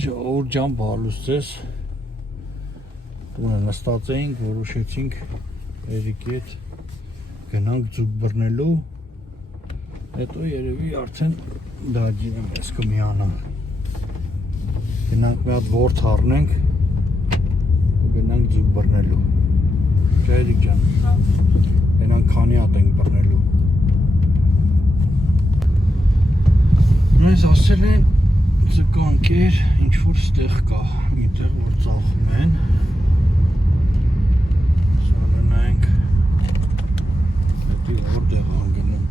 Ժողովուրդ հարուստ ես տունը նստած էինք, որոշեցինք Էրիկի հետ գնանք ձուկ բռնելու, հետո երևի արդեն դաջինը մեզ կմիանա, գնանք մի հատ ворթ առնենք ու գնանք ձուկ բռնելու, չէ Էրիկ ջան, գնանք քանի հատ ենք բռնելու, մեզ ասել են ձկանքեր ինչ-որ ստեղ կա, միտեղ որ ծախում են, սանենայինք, հետի որտեղ անգնում,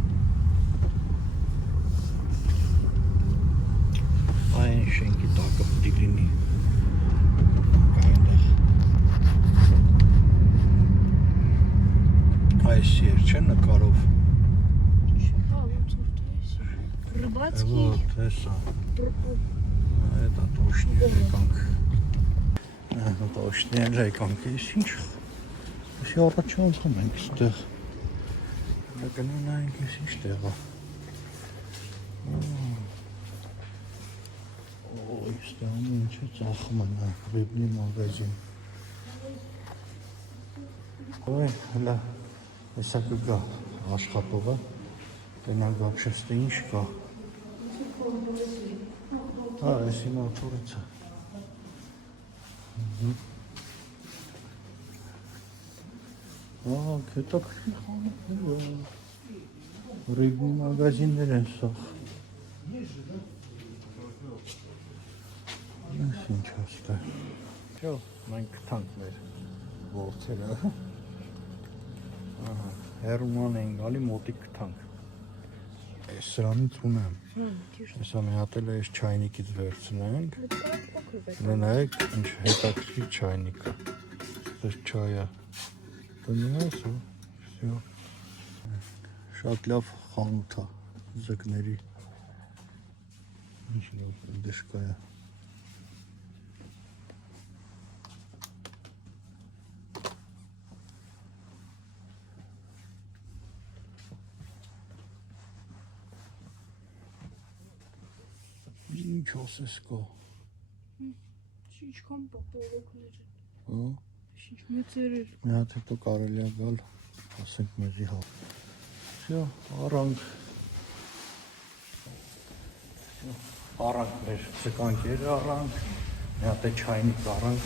այն շենքի տակը պտի լինի, այնտեղ, այս եր չէ նկարով, Рыбацкий. Вот, это. Это точно жайканк. Это точно жайканк. Есть ничего. Все рачом хамենք ստեղ. Գնանք ինչ տեղա. Օй, ստեղ ինչ է ծախում են, ռիբնի մագազին. Օй, հələ հեսա կգա աշխատողը. Գնանք вообще ստե ինչ կա. Էսի մոտորից է։ Հետաքրքիր խանութներ են։ Ռիբնի մագազիններ են սա։ Ես ինչ աստեղ։ Շո, մենք գտանք մեր ворթերը։ Հերման են գալի մոտիկ գտանք։ Ես սրանից ունեմ։ Հեսա մի հատ էլ է այս չայնիկից վերցնենք։ Նայեք ինչ հետաքրքիր չայնիկ է։ Այս չայը։ Դնես ու всё։ Շատ լավ խանութ է ձկների։ Ինչ լավ դեշկա է։ Ինչ ասես կա։ Ինչքան պապորոքներ են։ Հա։ Ինչ մեծեր են։ Մի հատ հետո կարելի է գալ, ասենք մեզի հա։ Всё, առանք։ Առանք մեր ձկանքերը առանք, մի հատ է չայնիկ առանք,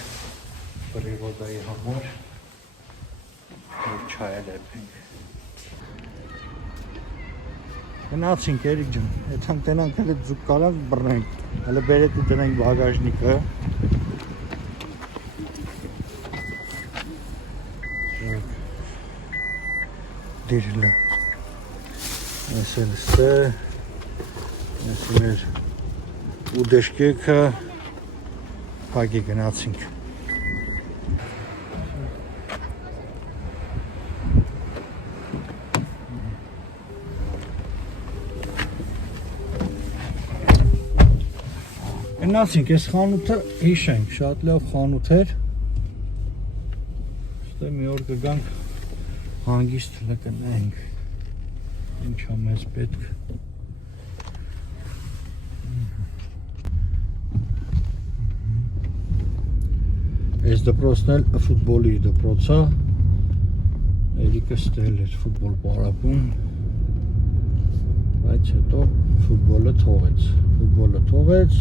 պրիվոդայի համար, որ չայը լեպենք։ Գնացինք Էրիկ ջան, եթանք տենանք հələ ձուկ կարանք բռնենք, հələ բերետի տնենք բագաժնիկը։ Դիրլը, ես էլ ստե, ես մեր ուդեշկեքը, հագի գնացինք։ Գնացինք, ես խանութը հիշենք, շատ լավ խանութ էր, ստե մի օր կգանք հանգիստ լկնենք, ինչա մեզ պետք։ Այս դպրոցն էլ ֆուտբոլի դպրոց է, Էրիկը ստել էր ֆուտբոլ պարապում, բայց հետո ֆուտբոլը թողեց,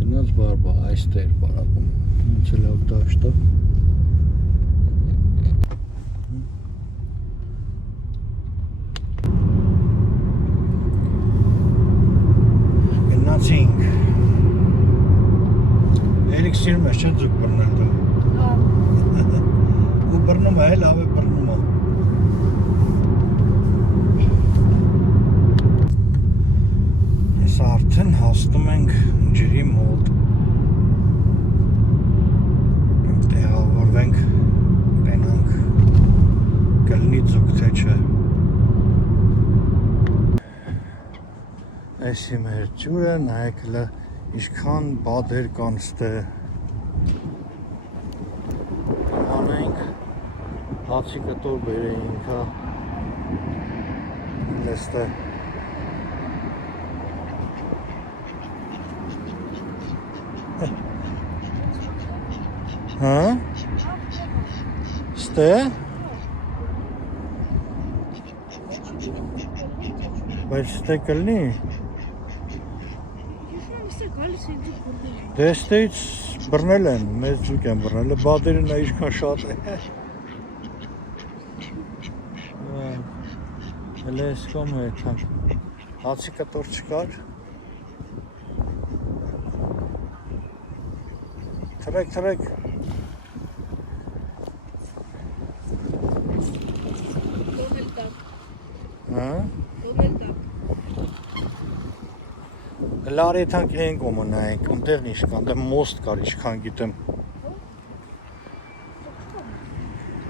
գնաց բարբա, այստեղ պարապում, ինչ լավ դաշտ է։ Գնացինք, Էրիկ սիրում ես չէ ձուկ բռնել դու։ Հա։ Ու բռնում է, լավ է բռնում է։ Ես արդեն հասնում ենք ջրի մոտ։ Տեղավորվենք, գնանք, կլինի ձուկ թե չէ։ Էսի մեր ջուրը, նայեք հələ ինչքան բադեր կան ստե։ Անենք, հացի կտոր բերեինք, հա։ Լեստե։ Ստե։ Բայց ստե կլինի։ Ես գալիս եմ դու բռնել։ Դե ստեից բռնել են, մեծ ձուկ են բռնել, բادرը նա ինչքան շատ է։ Հələ ես կոմ է թանք։ Հացի կտոր չկար։ Թրեք։ Հա։ Լարի թանք են կոմը նայենք, ընդեղ ինչ կան, դե մոստ կար ինչքան գիտեմ։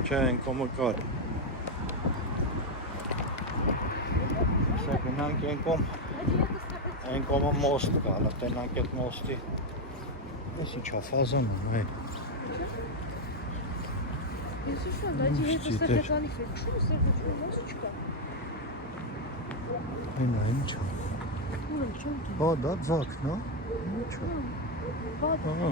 Չէ, են կոմը կար։ Սա գնանք են կոմը մոստ կա, հալա տենանք էտ մոստի։ Ես ինչա ֆազան եմ, այ։ Ես ուշան, բայց ես ստեղանից եմ չում, ստեղանից չկա։ Հենա, ինչա։ Հա, դա ձակն, հա։ Ինչա։ Հա։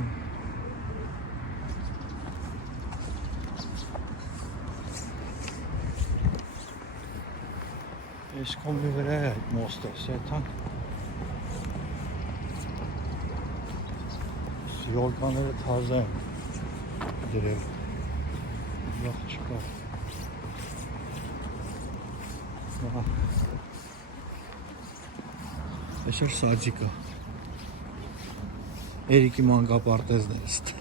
Ես կոմի վրա է այդ մոստը, սեթան։ Յոլկաները թազա են դրել։ Յող չկա։ Ես էր սաջիկա։ Էրիկի մանգապարտեզն է ստ։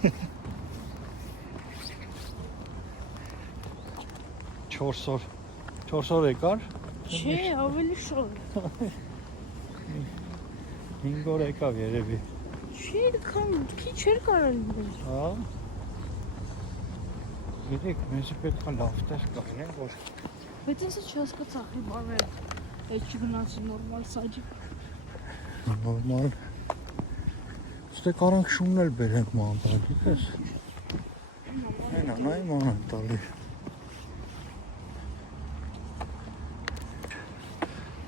4 օր եկար։ Չէ, ավելի շոր։ 5 օր եկավ երևի։ Չէ, քիչ էր կարան լինել։ Հա։ Գիտեք, մեզ պետք է լավ տեղ կայնեն, որ Բայց ես չհասկացա, խի բաներ։ Այդ չգնացի նորմալ սաջիկ։ նորմալ։ Ստե կարանք շունն էլ բերենք մանտալ, գիտես։ Հենա, նայ ման տալի։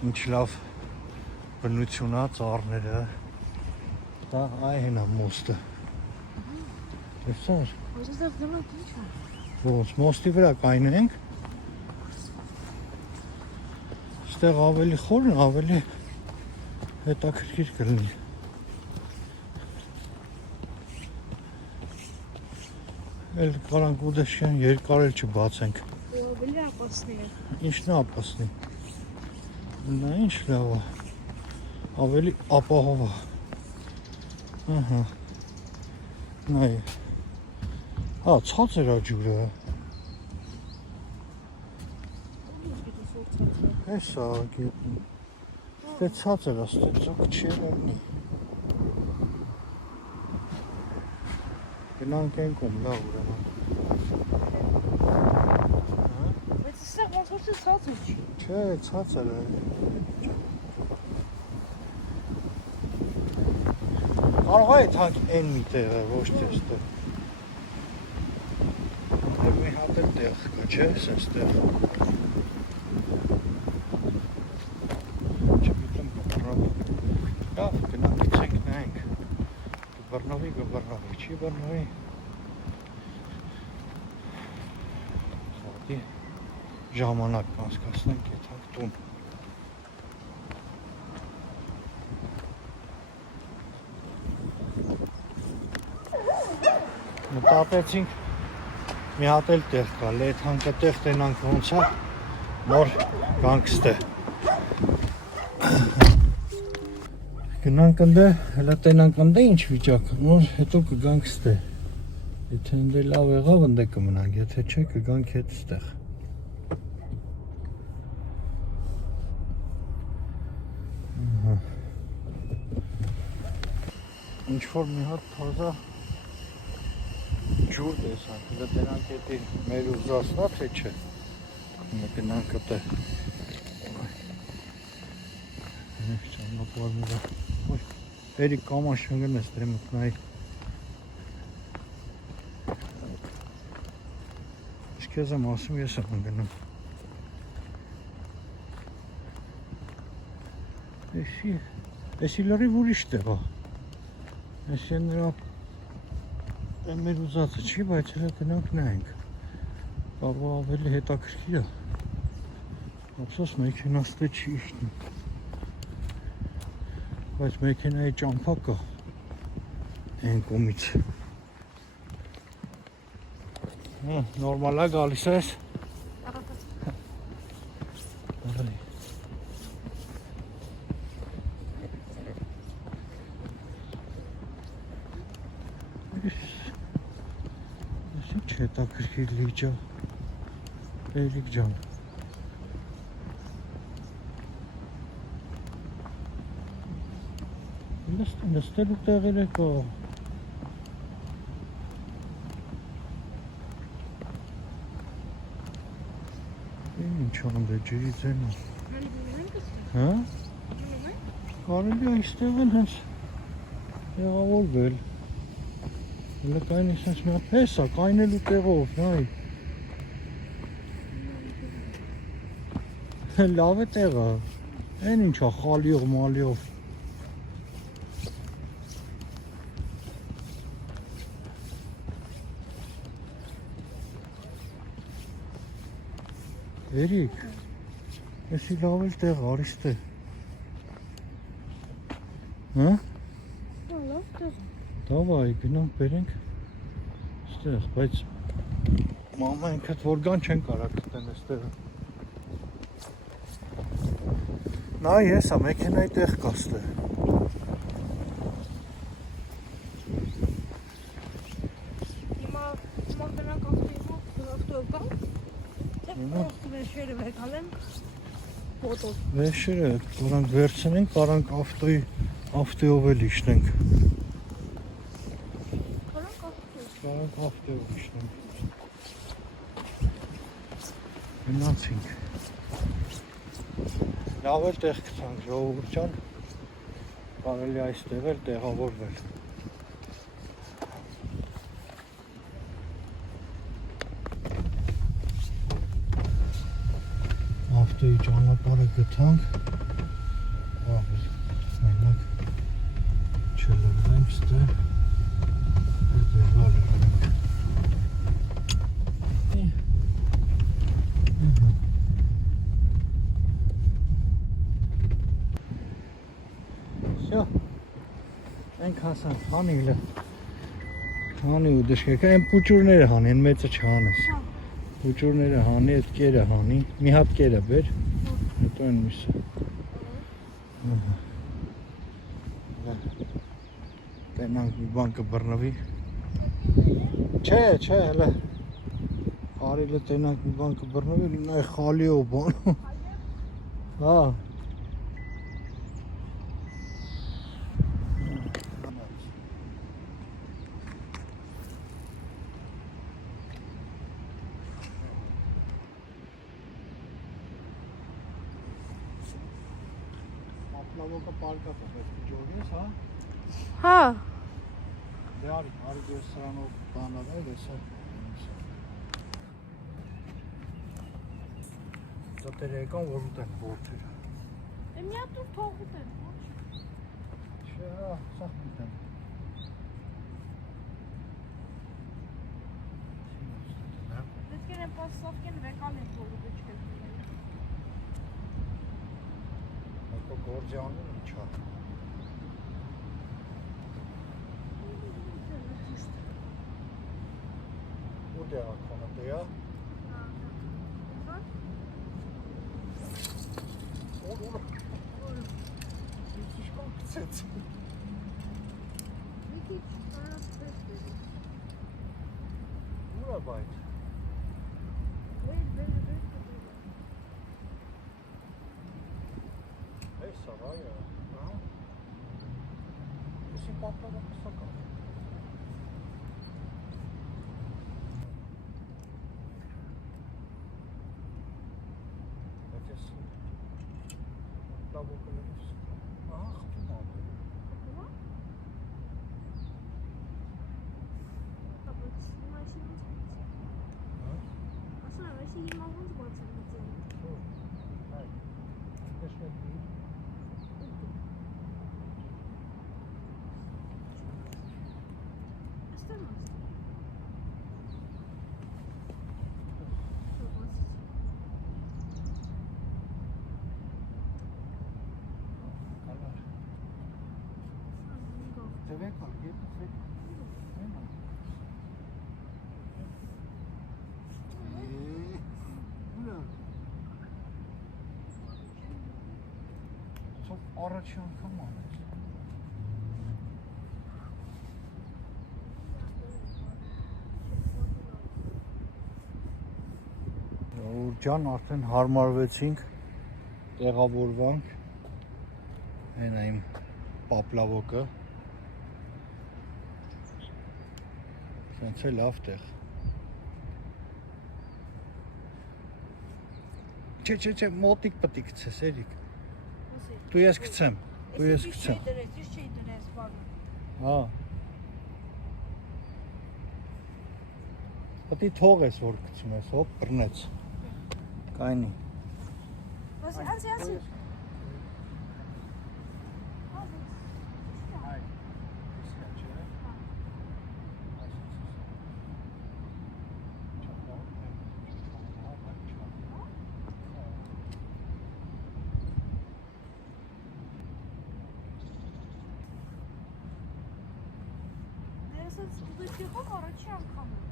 Ինչ լավ բնություն է, ծառները։ Դա այ հենա մոստը։ Տեսա՞ր։ Բայց այստեղ դրանք ինչ է։ Ոնց մոստի վրա կայնենք։ Ստեղ ավելի խորն, ավելի հետաքրքիր կլինի։ Էլ կարանք ուդեշեն երկար էլ չբացենք։ Ավելի ապասնի է։ Ինչն է ապասնի։ Նա ինչ լավ է։ Ավելի ապահով է։ Ահա։ Նայ։ Հա, ցածր է ջուրը։ Հեսա գետնի։ Ստե ցածր է, ստե ձուկ չի լինի։ Գնանք են կոմ, լավ ուրեմն։ Բայց այստեղ ոնց որ ցածր չի։ Չէ, ցածր է։ Կարող է թանք են մի տեղ է, ոչ թե ստեղ։ Եվ մի հատ էլ տեղ կա, չէ, սենց տեղ։ Չգիտեմ կբռնավի։ Լավ, գնանք ցենք նայենք։ Կբռնավի, չի բռնավի։ Սատի ժամանակ կանցկացնենք եթանք տուն։ Մտածեցինք մի հատ էլ տեղ կա, այդ հանկը տեղ տենանք ոնց է, նոր գանք ստե։ Գնանք ընդե, հելա տենանք ընդե ինչ վիճակ, նոր հետո կգանք ստե։ Եթե ընդե լավ եղավ ընդե կմնանք, եթե չէ կգանք հետ ստեղ։ Ինչ որ մի հատ թազա ջուր տեսանք, հələ տենանք հետի մեր ուզասնա, թե չէ, գնանք կտե, ճանապարհ մի վար, բերի կամաշ ընգն ես դրեմ մտնայի, ես քեզ եմ ասում, ես եմ ընգնում, եսի լրիվ ուրիշ տեղ է, եսի նրա Մեր ուզածը չի, բայց հələ գնանք նայենք։ Կարող է ավելի հետաքրքիր է։ Ափսոս մեքենաստը չի իշտնում։ Բայց մեքենայի ճամփա կա այն կողմից։ Նորմալ է գալիս ես։ Արի։ Ես ինչ հետաքրքիր լիճ է։ Էրիկ ջան։ Նստելու տեղեր է կա։ Ինչ անդե ջրի ձենը։ Հա? Կարելի է այստեղ են հենց եղավորվել։ Հələ կային իսենց մի հատ հեսա, կայնելու տեղով, նայ։ Լավ է տեղը, են ինչ է, խալիով, մալիով։ Էրիկ, եսի լավ էլ տեղ, արիստ է։ Հա? Լավ տեղ։ Դավայ, գնանք բերենք ստեղ, բայց մամա ինքդ որգան չեն կարա գտեն էստեղը։ Նայ հեսա, մեքենայի տեղ կա ստեղ։ Հիմա գնանք ավտոյով գանք, թե վեշերը վեկալենք ոտով։ Վեշերը կարանք վերցնենք, կարանք ավտոյով էլ իշնենք։ Կարանք ավտոյով իշնենք։ Գնացինք։ Լավ էլ տեղ գցանք, ժողովուրդ ջան, կարելի այստեղ էլ տեղավորվել։ Ավտոյի ճանապարհը գտանք, մենակ չլրվենք ստեղ, բերվալ ենք։ Всё, ենք հասանք, հանիլը, հանի ու դշկեք, այն պուճուրները հանի, այն մեծը չհանես, պուճուրները հանի, այդ կերը հանի, մի հատ կերը բեր, հետո այն միսը, տենանք մի բան կբռնվի, չէ, հելը, Արիլը տենանք մի բան կբռնվի, նայ խալիով բան, հա, Պապլավոկը պարկատ է, բայց կջողես, հա? Հա։ Դե արի ես սրանով բանալ էլ ես է։ Դատերը եկան, որ ուտեն բորդերը։ Է մի հատ ուր թող ուտեն, ոչ։ Չէ, հա, սաղ ուտեն։ Պետք է են պասսավկեն վեկալեն որ ուտը չկետ։ Ակո գորջյանը ինչ հա։ Ուր է ակոնը դեա։ Իչիշկան կծեց։ Ուր է բայդ։ Hey, Saraya. Huh? Is he popping up the sucker? I guess. Double colors. Ah, come on. Տվեք, եկեք։ Առաջի անգամ անես։ Ջան, արդեն հարմարվեցինք, տեղավորվանք, հենա իմ պապլավոկը, սենց է լավ տեղ։ Չէ, մոտիկ պտի կցես, Էրիկ, դու ես կցեմ, Ես չի դրես, բանը։ Հա։ Պտի թող ես, որ կցում ես, հոպ, բրնեց, կայնի։ Անցի։ Դուք առաջի անգամ եմ։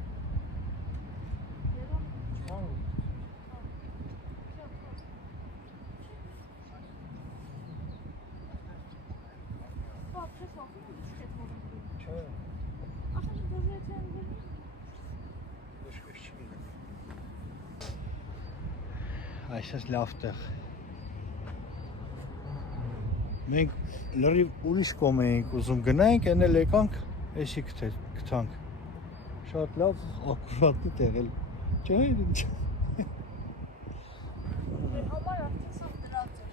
Այսպես լավ տեղ։ Մենք լրիվ ուրիշ կողմ էինք ուզում գնայինք, այն էլ եկանք, էսի գտանք։ Շատ լավ, ակուրատի տեղ էլ։ Չէ՞, ինչ։ Համար արդեն սա դրած էր։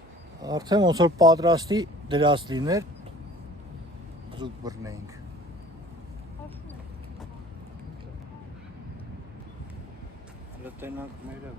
Արդեն ոնց որ պատրաստի դրած լիներ, զուտ բռնեինք։ Հələ տենանք մերը։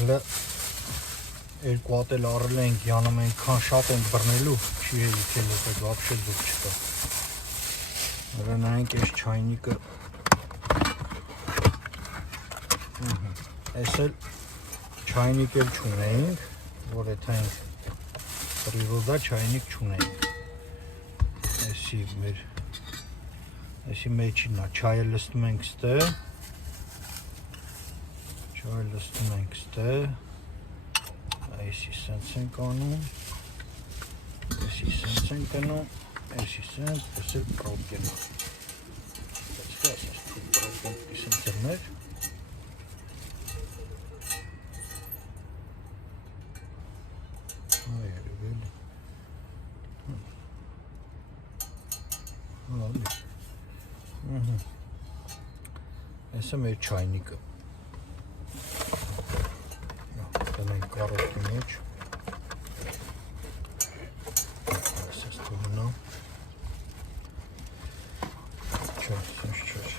Հələ երկու հատ էլ առել ենք, յանում այնքան շատ ենք բռնելու, չի հելիքել էդ վաբշե դուք չկա։ Հələ նայենք այս չայնիկը։ Այս էլ չայնիկ էլ չունեինք, որ էթա ենք պրիվոդա չայնիկ չունեինք։ Այսի մեջինա, չայը լստում ենք ստեղ։ Չայը լստում ենք ստեղ, այսի սենց ենք անում, այսի սենց ենք անում, այսի սենց, այս էլ պրոբկեն է։ Այս պրոբկեն կիսեն ծրներ։ Այ երևել է։ Այս է մեր չայնիկը։ Տնենք կարոտի մեջ, այս ես թողնա, չէ, սենց չէր,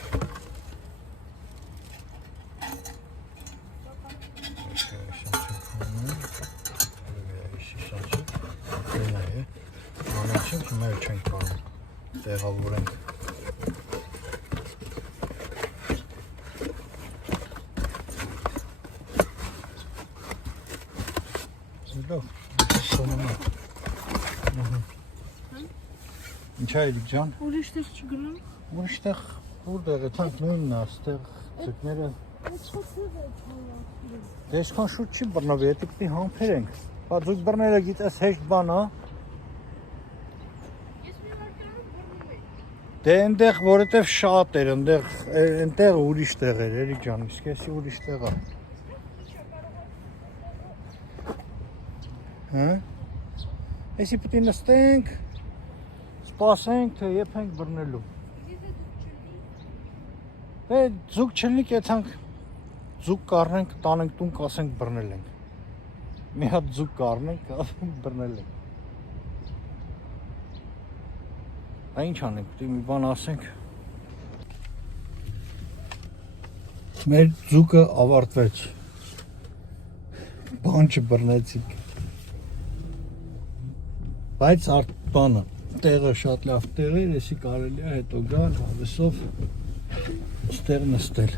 այս սենց ենք անում, այսի սենցը, տնա է, անեցինք, հիմա էլ չենք անում, տեղավորենք, լավ, Սոնոմա։ Ինչ է Էրիկ ջան։ Ուրիշ տեղ չգնամ։ Ուրիշտեղ որտեղ է, թանկ նույնն է, այստեղ ձկները։ Դե այսքան շուտ չի բռնվի, դա պիտի համբերենք։ Բա ձուկ բռնելը գիտես հեշտ բան է։ Ես մի վարկանում բռնում եմ։ Դե այնտեղ որովհետև շատ էր, այնտեղ ուրիշ տեղ էր, Էրիկ ջան, իսկ էսի ուրիշ տեղ է։ Հա։ Էսի պիտի նստենք, սպասենք, թե երբ ենք բռնելու։ Դե ձուկ չլինի, կեցանք ձուկ կառնենք, տանենք տուն, կասենք բռնել ենք։ Մի հատ ձուկ կառնենք, ասենք բռնել ենք։ Դա ինչ անենք, պիտի մի բան ասենք։ Մեր ձուկը ավարտվեց։ Բան չբռնեցինք։ Բայց բանը, տեղը շատ լավ տեղ էր, էսի կարելի է հետո գալ, հավեսով ստեղ նստել։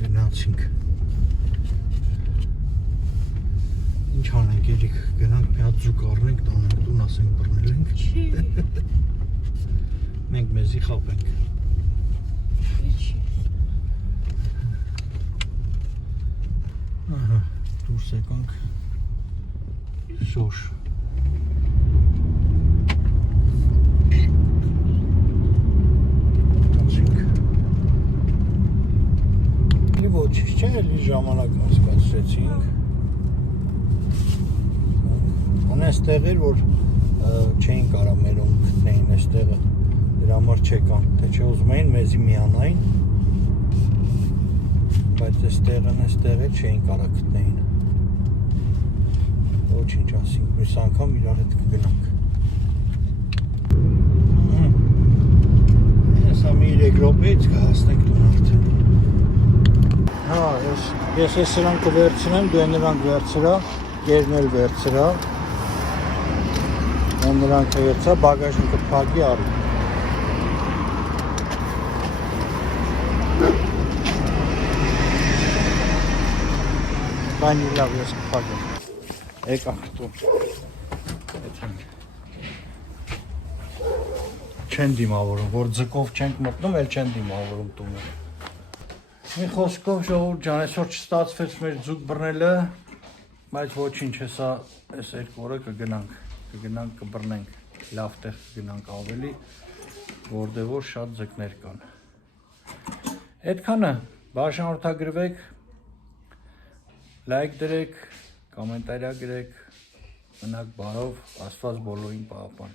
Գնացինք։ Ինչ անենք Էրիկ, գնանք մի հատ ձուկ առնենք, տանենք տուն, ասենք բռնել ենք։ Չի։ Մենք մեզի խապենք։ Չի։ Ահա, դուրս եկանք շոշ։ Ոչինչ չէ, էլի ժամանակ անցկացրեցինք։ Անես տեղեր, որ չէին կարա մերում գտնեին այս տեղը, դրա համար չեկան, թե չէ ուզում էին մեզի միանային, բայց այս տեղը չէին կարա գտնեին։ Ոչինչ ասինք, մյուս անգամ իրար հետ կգնանք։ Հեսա մի 3 րոպեից կհասնենք տուն արդեն։ Հա, ես սրանք կվերցնեմ, դու նրանք վերցրա, գերն էլ վերցրա։ Նրանք վերցա, բագաժնիկը փակի արի։ Բանի լավ, ես կփակեմ։ Եկանք տուն։ Չեն դիմավորում, որ ձկով չենք մտնում, էլ չեն դիմավորում տունը։ Մի խոսքով ժողովուրդ ջան, այսօր չստացվեց մեր ձուկ բռնելը, բայց ոչինչ, հեսա այս 2 օրը կգնանք կբռնենք, լավ տեղ կգնանք ավելի, որտեղ որ շատ ձկներ կան։ Այդքանը, բաժանորդագրվեք, լայք դրեք, կոմենտարիա գրեք, մնաք բարով, Աստված բոլորին պահապան։